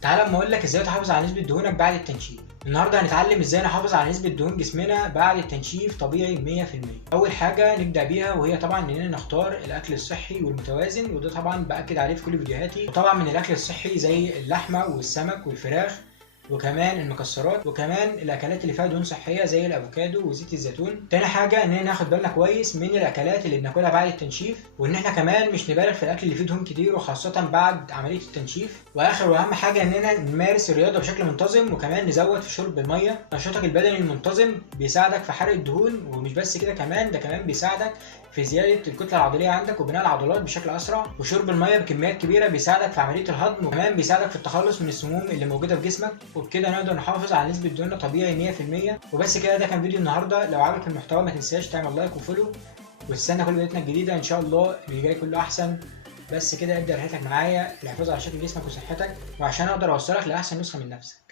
تعالى اما اقول لك ازاي تحافظ على نسبة دهونك بعد التنشيف. النهارده هنتعلم ازاي نحافظ على نسبة دهون جسمنا بعد التنشيف طبيعي 100%. اول حاجة نبدأ بيها وهي طبعا اننا نختار الاكل الصحي والمتوازن، وده طبعا باكد عليه في كل فيديوهاتي. وطبعا من الاكل الصحي زي اللحمة والسمك والفراخ وكمان المكسرات، وكمان الاكلات اللي فيها دهون صحيه زي الافوكادو وزيت الزيتون. تاني حاجه اننا ناخد بالنا كويس من الاكلات اللي بناكلها بعد التنشيف، وان احنا كمان مش نبالغ في الاكل اللي فيه دهون كتير وخاصه بعد عمليه التنشيف. واخر واهم حاجه اننا نمارس الرياضه بشكل منتظم، وكمان نزود في شرب الميه. نشاطك البدني المنتظم بيساعدك في حرق الدهون، ومش بس كده كمان ده كمان بيساعدك في زياده الكتله العضليه عندك وبناء العضلات بشكل اسرع. وشرب الميه بكميات كبيره بيساعدك في عمليه الهضم، وكمان بيساعدك في التخلص من السموم اللي موجوده في جسمك. وبكده نقدر نحافظ على نسبه دهوننا طبيعي 100%. وبس كده، ده كان فيديو النهارده. لو عجبك المحتوى ما تنساش تعمل لايك وفولو، وتستنى كل فيديوهاتنا الجديده ان شاء الله اللي جاي كله احسن. بس كده ابدا رحلتك معايا للحفاظ على شكل جسمك وصحتك، وعشان اقدر اوصلك لاحسن نسخه من نفسك.